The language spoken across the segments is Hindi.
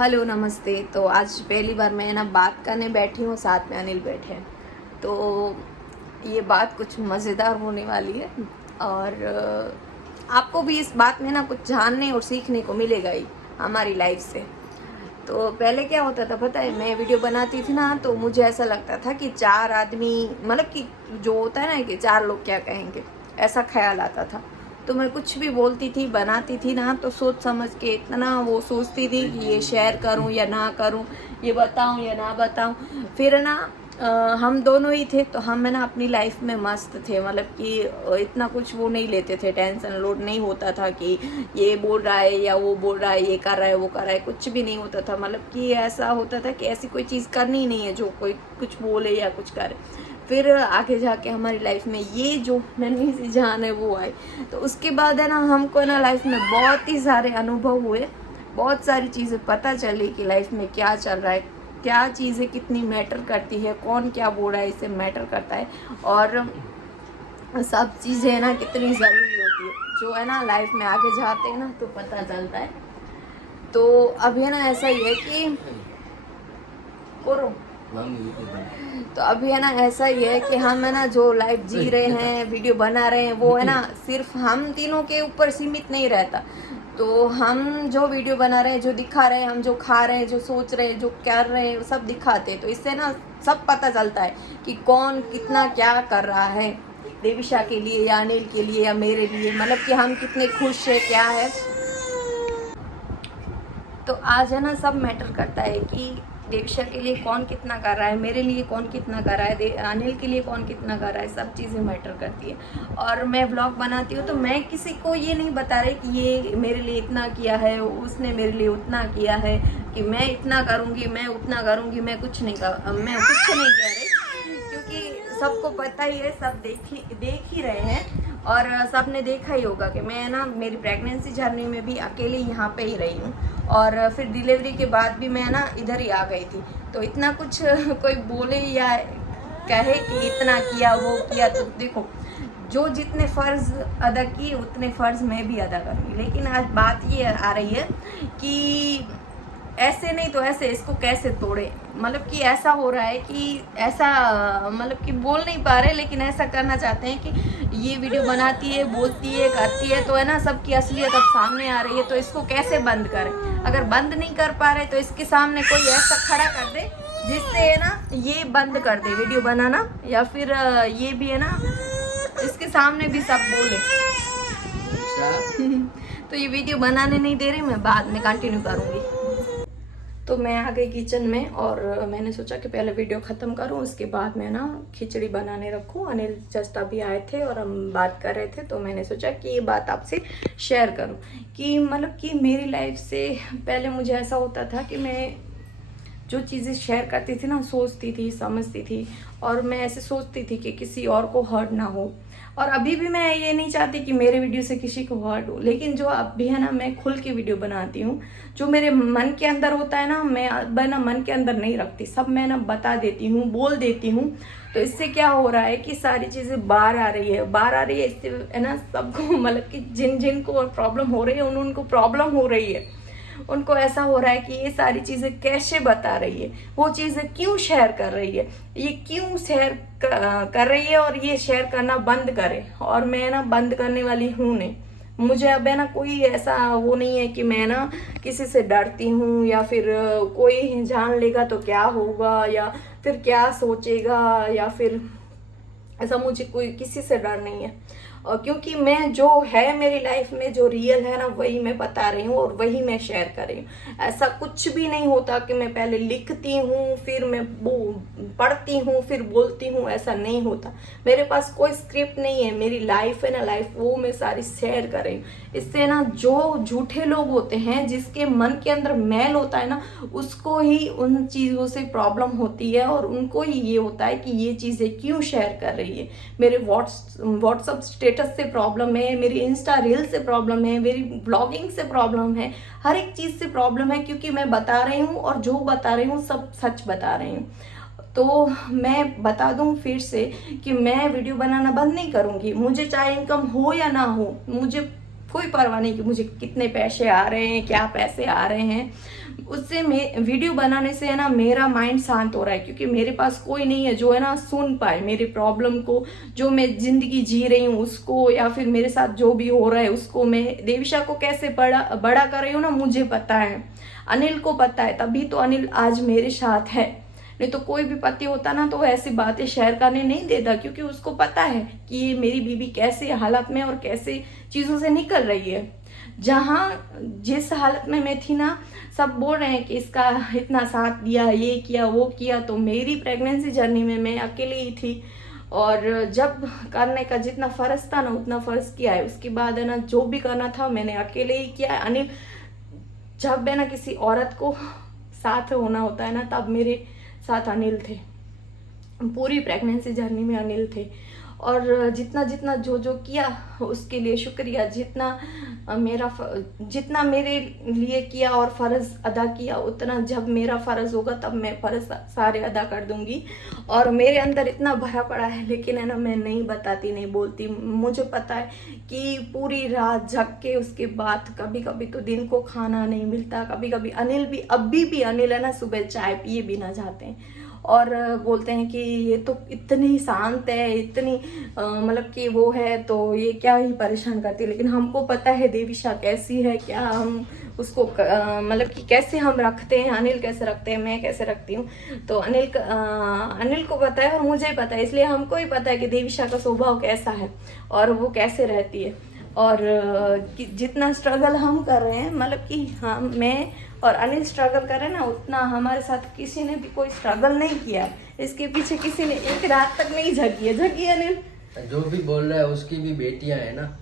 हेलो नमस्ते। तो आज पहली बार मैं ना बात करने बैठी हूँ, साथ में अनिल बैठे हैं। तो ये बात कुछ मज़ेदार होने वाली है और आपको भी इस बात में ना कुछ जानने और सीखने को मिलेगा ही हमारी लाइफ से। तो पहले क्या होता था पता है, मैं वीडियो बनाती थी ना तो मुझे ऐसा लगता था कि चार आदमी, मतलब कि जो होता है ना कि चार लोग क्या कहेंगे, ऐसा ख्याल आता था। तो मैं कुछ भी बोलती थी बनाती थी ना तो सोच समझ के इतना वो सोचती थी कि ये शेयर करूं या ना करूं, ये बताऊं या ना बताऊं। फिर ना हम दोनों ही थे तो हम ना अपनी लाइफ में मस्त थे, मतलब कि इतना कुछ वो नहीं लेते थे, टेंशन लोड नहीं होता था कि ये बोल रहा है या वो बोल रहा है, ये कर रहा है वो कर रहा है, कुछ भी नहीं होता था। मतलब कि ऐसा होता था कि ऐसी कोई चीज़ करनी ही नहीं है जो कोई कुछ बोले या कुछ करे। फिर आगे जाके हमारी लाइफ में ये जो नन्ही सी जान है वो आई। तो उसके बाद है ना हमको ना लाइफ में बहुत ही सारे अनुभव हुए, बहुत सारी चीज़ें पता चली कि लाइफ में क्या चल रहा है, क्या चीज़ें कितनी मैटर करती है, कौन क्या बोल रहा है इससे मैटर करता है, और सब चीज़ें है ना कितनी ज़रूरी होती है, जो है ना लाइफ में आगे जाते हैं ना तो पता चलता है। तो अभी है ना ऐसा ही है कि तो अभी है ना ऐसा ही है कि हम है ना जो लाइफ जी रहे हैं, वीडियो बना रहे हैं, वो है ना सिर्फ हम तीनों के ऊपर सीमित नहीं रहता। तो हम जो वीडियो बना रहे हैं, जो दिखा रहे हैं, हम जो खा रहे हैं, जो सोच रहे हैं, जो कर रहे हैं, सब दिखाते हैं। तो इससे ना सब पता चलता है कि कौन कितना क्या कर रहा है, देविशा के लिए या अनिल के लिए या मेरे लिए, मतलब कि हम कितने खुश है, क्या है। तो आज है ना सब मैटर करता है कि देविशा के लिए कौन कितना कर रहा है, मेरे लिए कौन कितना कर रहा है, अनिल के लिए कौन कितना कर रहा है, सब चीज़ें मैटर करती है। और मैं व्लॉग बनाती हूँ तो मैं किसी को ये नहीं बता रही कि ये मेरे लिए इतना किया है, उसने मेरे लिए उतना किया है, कि मैं इतना करूँगी, मैं उतना करूँगी, मैं कुछ नहीं कह रही, क्योंकि सबको पता ही है, सब देख ही रहे हैं। और सबने देखा ही होगा कि मैं ना मेरी प्रेगनेंसी जर्नी में भी अकेले यहाँ पे ही रही हूँ, और फिर डिलीवरी के बाद भी मैं ना इधर ही आ गई थी। तो इतना कुछ कोई बोले या कहे कि इतना किया वो किया, तो देखो जो जितने फ़र्ज़ अदा किए उतने फ़र्ज़ मैं भी अदा करूँगी। लेकिन आज बात ये आ रही है कि ऐसे नहीं तो ऐसे इसको कैसे तोड़े, मतलब कि ऐसा हो रहा है कि ऐसा, मतलब कि बोल नहीं पा रहे, लेकिन ऐसा करना चाहते हैं कि ये वीडियो बनाती है, बोलती है, करती है, तो है ना सबकी असलियत अब सामने आ रही है। तो इसको कैसे बंद करें? अगर बंद नहीं कर पा रहे तो इसके सामने कोई ऐसा खड़ा कर दे जिससे है ना ये बंद कर दे वीडियो बनाना, या फिर ये भी है ना इसके सामने भी सब बोले। तो ये वीडियो बनाने नहीं दे रही, मैं बाद में कंटिन्यू करूँगी। तो मैं आ गई किचन में और मैंने सोचा कि पहले वीडियो ख़त्म करूं, उसके बाद मैं ना खिचड़ी बनाने रखूं। अनिल जस्ट अभी आए थे और हम बात कर रहे थे, तो मैंने सोचा कि ये बात आपसे शेयर करूं कि मतलब कि मेरी लाइफ से पहले मुझे ऐसा होता था कि मैं जो चीज़ें शेयर करती थी ना, सोचती थी, समझती थी, और मैं ऐसे सोचती थी कि किसी और को हर्ट ना हो। और अभी भी मैं ये नहीं चाहती कि मेरे वीडियो से किसी को हर्ट हो, लेकिन जो अब भी है ना मैं खुल के वीडियो बनाती हूँ, जो मेरे मन के अंदर होता है ना, मैं ना मन के अंदर नहीं रखती, सब मैं ना बता देती हूँ, बोल देती हूँ। तो इससे क्या हो रहा है कि सारी चीज़ें बाहर आ रही है, इससे है ना सबको, मतलब कि जिन को प्रॉब्लम हो रही है उनको प्रॉब्लम हो रही है, उनको ऐसा हो रहा है कि ये सारी चीज़ें कैसे बता रही है, वो चीज़ें क्यों शेयर कर रही है, ये क्यों शेयर कर रही है, और ये शेयर करना बंद करे। और मैं ना बंद करने वाली हूँ नहीं। मुझे अब है ना कोई ऐसा वो नहीं है कि मैं ना किसी से डरती हूँ, या फिर कोई जान लेगा तो क्या होगा, या फिर क्या सोचेगा, या फिर ऐसा मुझे कोई किसी से डर नहीं है। और क्योंकि मैं जो है मेरी लाइफ में जो रियल है ना वही मैं बता रही हूँ और वही मैं शेयर कर रही हूँ। ऐसा कुछ भी नहीं होता कि मैं पहले लिखती हूँ, फिर मैं पढ़ती हूँ, फिर बोलती हूँ, ऐसा नहीं होता। मेरे पास कोई स्क्रिप्ट नहीं है, मेरी लाइफ है ना, लाइफ वो मैं सारी शेयर कर रही हूँ। इससे ना जो झूठे लोग होते हैं, जिसके मन के अंदर मैल होता है ना, उसको ही उन चीज़ों से प्रॉब्लम होती है, और उनको ही ये होता है कि ये चीज़ें क्यों शेयर कर रही है। मेरे व्हाट्सअप स्टेटस से प्रॉब्लम है, मेरी इंस्टा रील से प्रॉब्लम है, मेरी ब्लॉगिंग से प्रॉब्लम है, हर एक चीज़ से प्रॉब्लम है, क्योंकि मैं बता रही हूँ और जो बता रही हूँ सब सच बता रही हूँ। तो मैं बता दूं फिर से कि मैं वीडियो बनाना बंद नहीं करूँगी। मुझे चाहे इनकम हो या ना हो, मुझे कोई परवाह नहीं कि मुझे कितने पैसे आ रहे हैं, क्या पैसे आ रहे हैं। उससे वीडियो बनाने से है ना मेरा माइंड शांत हो रहा है, क्योंकि मेरे पास कोई नहीं है जो है ना सुन पाए मेरी प्रॉब्लम को, जो मैं जिंदगी जी रही हूँ उसको, या फिर मेरे साथ जो भी हो रहा है उसको। मैं देविशा को कैसे बड़ा कर रही हूँ ना, मुझे पता है, अनिल को पता है, तभी तो अनिल आज मेरे साथ है। नहीं तो कोई भी पति होता ना तो ऐसी बातें शेयर करने नहीं देता, क्योंकि उसको पता है कि ये मेरी बीवी कैसे हालत में और कैसे चीज़ों से निकल रही है। जिस हालत में मैं थी ना, सब बोल रहे हैं कि इसका इतना साथ दिया, ये किया वो किया, तो मेरी प्रेगनेंसी जर्नी में मैं अकेले ही थी। और जब करने का जितना फर्ज था ना उतना फर्ज किया है। उसके बाद है ना जो भी करना था मैंने अकेले ही किया है। अनिल, जब है ना किसी औरत को साथ होना होता है ना, तब मेरे साथ अनिल थे, पूरी प्रेगनेंसी जर्नी में अनिल थे। और जितना जो किया उसके लिए शुक्रिया, जितना मेरे लिए किया और फ़र्ज़ अदा किया, उतना जब मेरा फ़र्ज़ होगा तब मैं फ़र्ज़ सारे अदा कर दूंगी। और मेरे अंदर इतना भरा पड़ा है, लेकिन है ना मैं नहीं बताती, नहीं बोलती। मुझे पता है कि पूरी रात जग के उसके बाद कभी कभी तो दिन को खाना नहीं मिलता, कभी कभी अनिल भी, अभी भी अनिल है ना सुबह चाय पिए बिना जाते हैं और बोलते हैं कि ये तो इतनी शांत है, इतनी मतलब कि वो है, तो ये क्या ही परेशान करती है। लेकिन हमको पता है देविशा कैसी है, क्या हम उसको मतलब कि कैसे हम रखते हैं, अनिल कैसे रखते हैं, मैं कैसे रखती हूँ। तो अनिल को पता है और मुझे पता है, इसलिए हमको ही पता है कि देविशा का स्वभाव कैसा है और वो कैसे रहती है। और जितना स्ट्रगल हम कर रहे हैं, मतलब कि हम, मैं और अनिल स्ट्रगल कर रहे हैं ना, उतना हमारे साथ किसी ने भी कोई स्ट्रगल नहीं किया है। इसके पीछे किसी ने एक रात तक नहीं जगी है अनिल। जो भी बोल रहा है उसकी भी बेटियां हैं ना,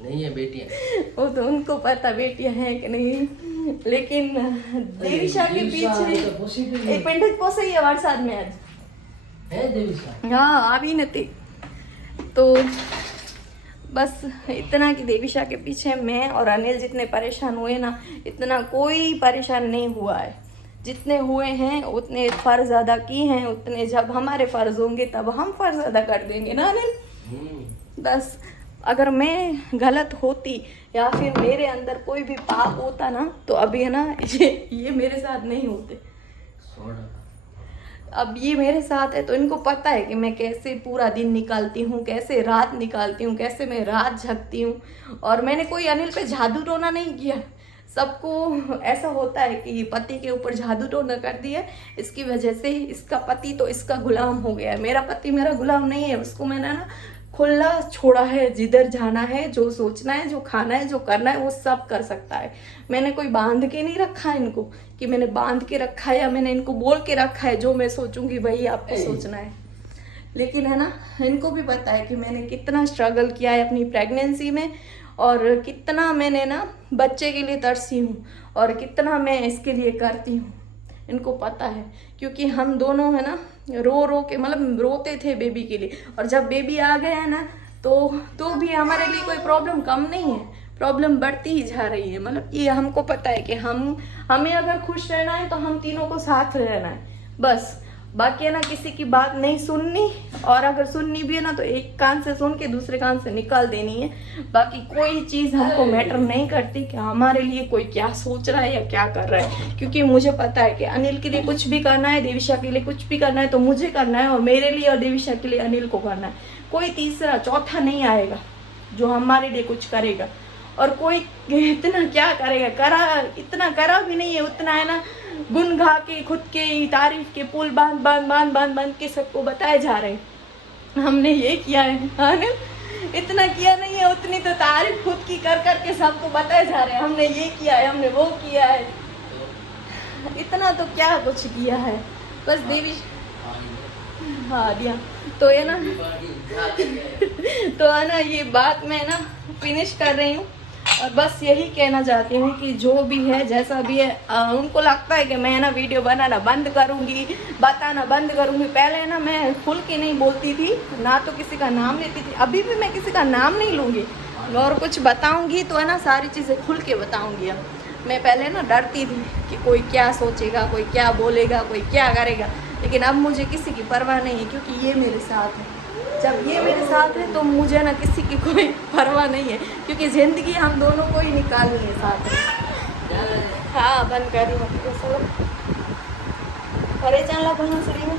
नहीं है बेटियां? वो तो उनको पता बेटियां हैं कि नहीं, लेकिन देविशा के पीछे एक मिनट पोसे ही हमारे साथ में आज है देविशा। हाँ अभी नहीं, तो बस इतना कि देविशा के पीछे मैं और अनिल जितने परेशान हुए ना, इतना कोई परेशान नहीं हुआ है। जितने हुए हैं उतने फ़र्ज अदा किए हैं, उतने जब हमारे फ़र्ज होंगे तब हम फ़र्ज अदा कर देंगे ना अनिल। बस अगर मैं गलत होती या फिर मेरे अंदर कोई भी पाप होता ना, तो अभी है ना ये मेरे साथ नहीं होते। अब ये मेरे साथ है तो इनको पता है कि मैं कैसे पूरा दिन निकालती हूँ, कैसे रात निकालती हूँ, कैसे मैं रात जगती हूँ। और मैंने कोई अनिल पे जादू टोना नहीं किया। सबको ऐसा होता है कि पति के ऊपर जादू टोना कर दिया, इसकी वजह से इसका पति तो इसका गुलाम हो गया है। मेरा पति मेरा गुलाम नहीं है, उसको मैंने ना खुला छोड़ा है, जिधर जाना है, जो सोचना है, जो खाना है, जो करना है, वो सब कर सकता है। मैंने कोई बांध के नहीं रखा है इनको, कि मैंने बांध के रखा है या मैंने इनको बोल के रखा है जो मैं सोचूंगी वही आपको सोचना है। लेकिन है ना इनको भी पता है कि मैंने कितना स्ट्रगल किया है अपनी प्रेगनेंसी में, और कितना मैंने ना बच्चे के लिए तरसी हूँ और कितना मैं इसके लिए करती हूँ। इनको पता है, क्योंकि हम दोनों है ना रो के मतलब रोते थे बेबी के लिए, और जब बेबी आ गया है ना तो भी हमारे लिए कोई प्रॉब्लम कम नहीं है, प्रॉब्लम बढ़ती ही जा रही है। मतलब ये हमको पता है कि हमें अगर खुश रहना है तो हम तीनों को साथ रहना है बस। बाकी है ना किसी की बात नहीं सुननी, और अगर सुननी भी है ना तो एक कान से सुन के दूसरे कान से निकाल देनी है। बाकी कोई चीज़ हमको मैटर नहीं करती कि हमारे लिए कोई क्या सोच रहा है या क्या कर रहा है, क्योंकि मुझे पता है कि अनिल के लिए कुछ भी करना है, देविशा के लिए कुछ भी करना है तो मुझे करना है, और मेरे लिए और देविशा के लिए अनिल को करना है। कोई तीसरा चौथा नहीं आएगा जो हमारे लिए कुछ करेगा। और कोई इतना क्या करेगा, इतना करा भी नहीं है, उतना है ना गुन गा के खुद के तारीफ के पुल बांध के सबको बताए जा रहे हैं हमने ये किया है। हाँ ना, इतना किया नहीं है, उतनी तो तारीफ खुद की कर के सबको बताए जा रहे हैं हमने ये किया है, हमने वो किया है। इतना तो क्या कुछ किया है, बस देवी हाँ दिया तो है ना तो है ना ये बात मैं ना फिनिश कर रही हूँ, और बस यही कहना चाहती हूँ कि जो भी है जैसा भी है, उनको लगता है कि मैं ना वीडियो बनाना बंद करूँगी, बताना बंद करूँगी। पहले ना मैं खुल के नहीं बोलती थी, ना तो किसी का नाम लेती थी, अभी भी मैं किसी का नाम नहीं लूँगी, और कुछ बताऊँगी तो है ना सारी चीज़ें खुल के बताऊँगी। अब मैं पहले ना डरती थी कि कोई क्या सोचेगा, कोई क्या बोलेगा, कोई क्या करेगा, लेकिन अब मुझे किसी की परवाह नहीं है, क्योंकि ये मेरे साथ है। जब ये मेरे साथ है तो मुझे ना किसी की कोई परवाह नहीं है, क्योंकि ज़िंदगी हम दोनों को ही निकालनी है साथ में। हाँ बंद कर रही हूँ चलो घरे चलना बनना सही में